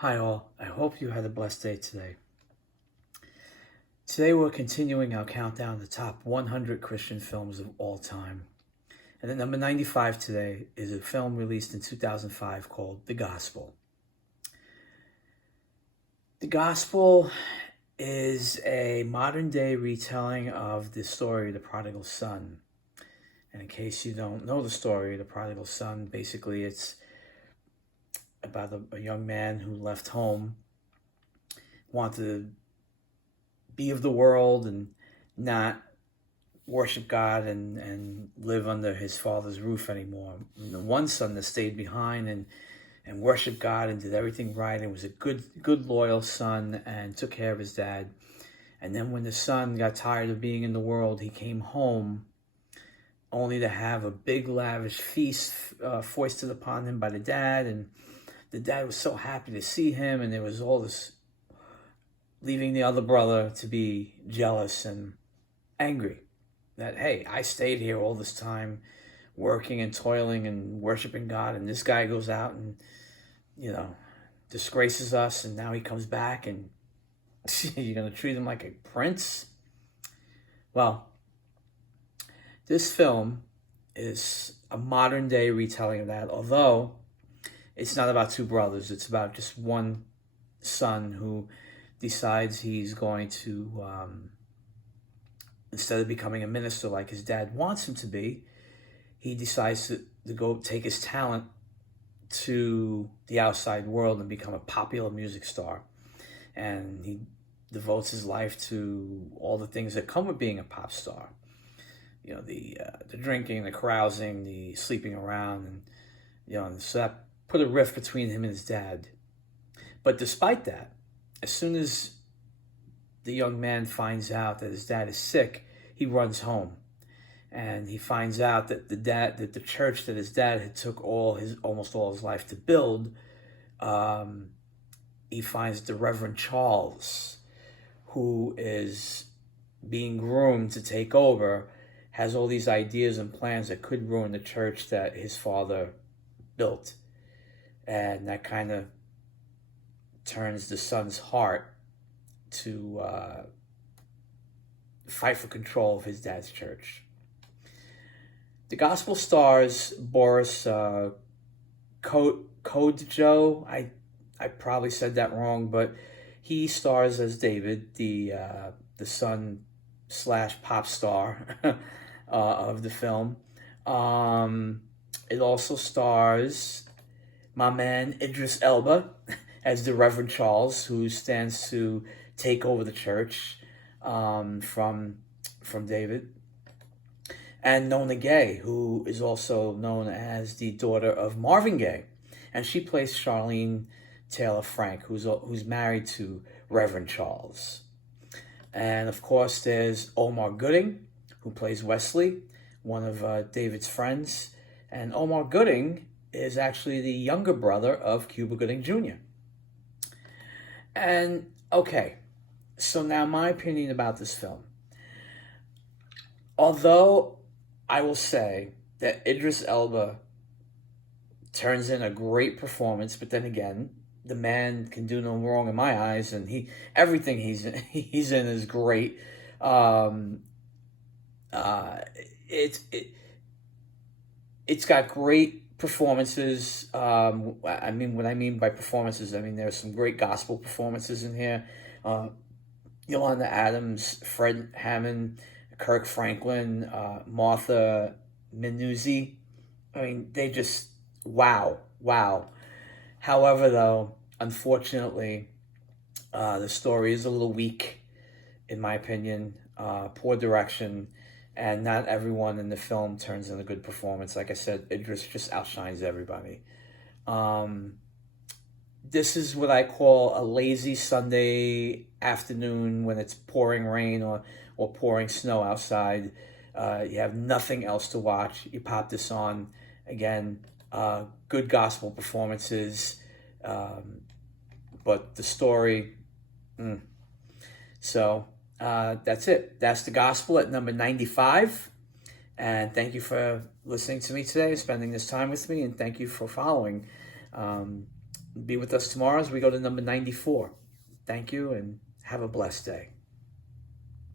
Hi all, I hope you had a blessed day today. Today we're continuing our countdown of the top 100 Christian films of all time. And at number 95 today is a film released in 2005 called The Gospel. The Gospel is a modern day retelling of the story of the Prodigal Son. And in case you don't know the story of the Prodigal Son, basically it's about a young man who left home, wanted to be of the world and not worship God and live under his father's roof anymore. And the one son that stayed behind and worshiped God and did everything right and was a good loyal son and took care of his dad. And then when the son got tired of being in the world, he came home only to have a big lavish feast foisted upon him by the dad. And the dad was so happy to see him, and there was all this, leaving the other brother to be jealous and angry that, hey, I stayed here all this time working and toiling and worshiping God, and this guy goes out and, disgraces us, and now he comes back and you're going to treat him like a prince? Well, this film is a modern day retelling of that, although it's not about two brothers. It's about just one son who decides he's going to, instead of becoming a minister like his dad wants him to be, he decides to go take his talent to the outside world and become a popular music star. And he devotes his life to all the things that come with being a pop star. The drinking, the carousing, the sleeping around, and so that put a rift between him and his dad. But despite that, as soon as the young man finds out that his dad is sick, he runs home, and he finds out that the church that his dad had took almost all his life to build, he finds the Reverend Charles, who is being groomed to take over, has all these ideas and plans that could ruin the church that his father built, and that kind of turns the son's heart to fight for control of his dad's church. The Gospel stars Boris Kodjoe. I probably said that wrong, but he stars as David, the son / pop star of the film. It also stars my man Idris Elba as the Reverend Charles, who stands to take over the church from David, and Nona Gaye, who is also known as the daughter of Marvin Gaye, and she plays Charlene Taylor Frank, who's married to Reverend Charles. And of course, there's Omar Gooding, who plays Wesley, one of David's friends, and Omar Gooding is actually the younger brother of Cuba Gooding Jr. And, okay, so now my opinion about this film. Although I will say that Idris Elba turns in a great performance, but then again, the man can do no wrong in my eyes, and everything he's in is great. It's got great performances. What I mean by performances, there's some great gospel performances in here. Yolanda Adams, Fred Hammond, Kirk Franklin, Martha Minuzzi. They just, wow. However, though, unfortunately, the story is a little weak, in my opinion. Poor direction, and not everyone in the film turns in a good performance. Like I said, Idris just outshines everybody. This is what I call a lazy Sunday afternoon when it's pouring rain or pouring snow outside. You have nothing else to watch. You pop this on. Again, good gospel performances, but the story, So that's it. That's The Gospel at number 95. And thank you for listening to me today, spending this time with me, and thank you for following Be with us tomorrow as we go to number 94. Thank you and have a blessed day.